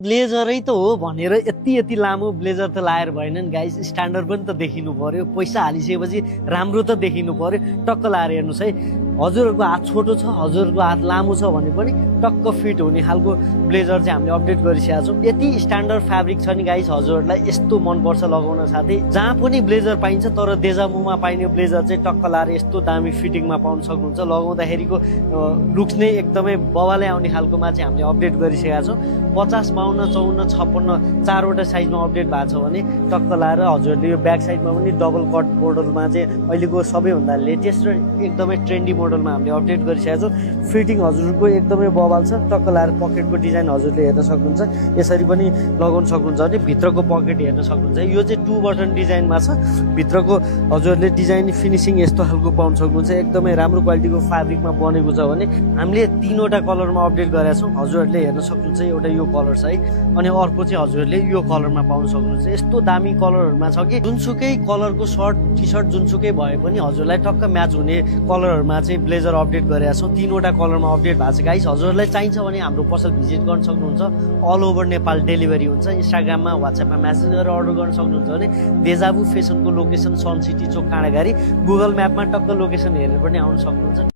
ब्लेजरै त हो भनेर यति यति लामो ब्लेजर त लाएर भएन नि गाइस, स्ट्यान्डर्ड पनि त देखिनु पर्यो, पैसा हालिसकेपछि राम्रो त देखिनु पर्यो। टक्क लाएर हेर्नुहोस् है, हजुरहरूको हात छोटो छ, हजुरहरूको हात लामो छ भने पनि टक्क फिट हुने खालको ब्लेजर चाहिँ हामीले अपडेट गरिसकेका छौँ। यति स्ट्यान्डर्ड फ्याब्रिक छ नि गाइस, हजुरहरूलाई यस्तो मनपर्छ लगाउन साथै। जहाँ पनि ब्लेजर पाइन्छ तर डेजामुमा पाइने ब्लेजर चाहिँ टक्क लाएर यस्तो दामी फिटिङमा पाउन सक्नुहुन्छ। लगाउँदाखेरिको लुक्स नै एकदमै बवालै आउने खालकोमा चाहिँ हामीले अपडेट गरिसकेका छौँ। 50, 52, 54, 56 चारवटा साइजमा अपडेट भएको छ भने टक्क लाएर हजुरहरूले यो ब्याक साइडमा पनि डबल कट मोडलमा चाहिँ अहिलेको सबैभन्दा लेटेस्ट र एकदमै ट्रेन्डी मोडलमा हामीले अपडेट गरिसकेका छौँ। फिटिङ हजुरको एकदमै बवाल छ। टक्क लाएर पकेटको डिजाइन हजुरले हेर्न सक्नुहुन्छ, यसरी पनि लगाउन सक्नुहुन्छ भने भित्रको पकेट हेर्न सक्नुहुन्छ। यो चाहिँ 2 बटन डिजाइनमा छ, भित्रको हजुरले डिजाइन फिनिसिङ यस्तो खालको पाउन सक्नुहुन्छ। एकदमै राम्रो क्वालिटीको फ्याब्रिकमा बनेको छ भने हामीले 3वटा कलरमा अपडेट गरेका छौँ, हजुरहरूले हेर्न सक्नुहुन्छ। एउटा यो कलर छ है, अनि अर्को चाहिँ हजुरहरूले यो कलरमा पाउन सक्नुहुन्छ। यस्तो दामी कलरहरूमा छ कि जुनसुकै कलरको सर्ट टी सर्ट जुनसुकै भए पनि हजुरलाई टक्क म्याच हुने कलरहरूमा चाहिँ ब्लेजर अपडेट गरेका छौँ। 3वटा कलरमा अपडेट भएको छ गाइस। हजुरहरूलाई चाहिन्छ भने हाम्रो पसल भिजिट गर्न सक्नुहुन्छ। अल ओभर नेपाल डेलिभरी हुन्छ। इन्स्टाग्राममा वाट्सएपमा म्यासेज गरेर अर्डर गर्न सक्नुहुन्छ भने डेजाबु फेसनको लोकेसन सन सिटी चोक काँडाघारी, गुगल म्यापमा टक्क लोकेसन हेरेर पनि आउन सक्नुहुन्छ।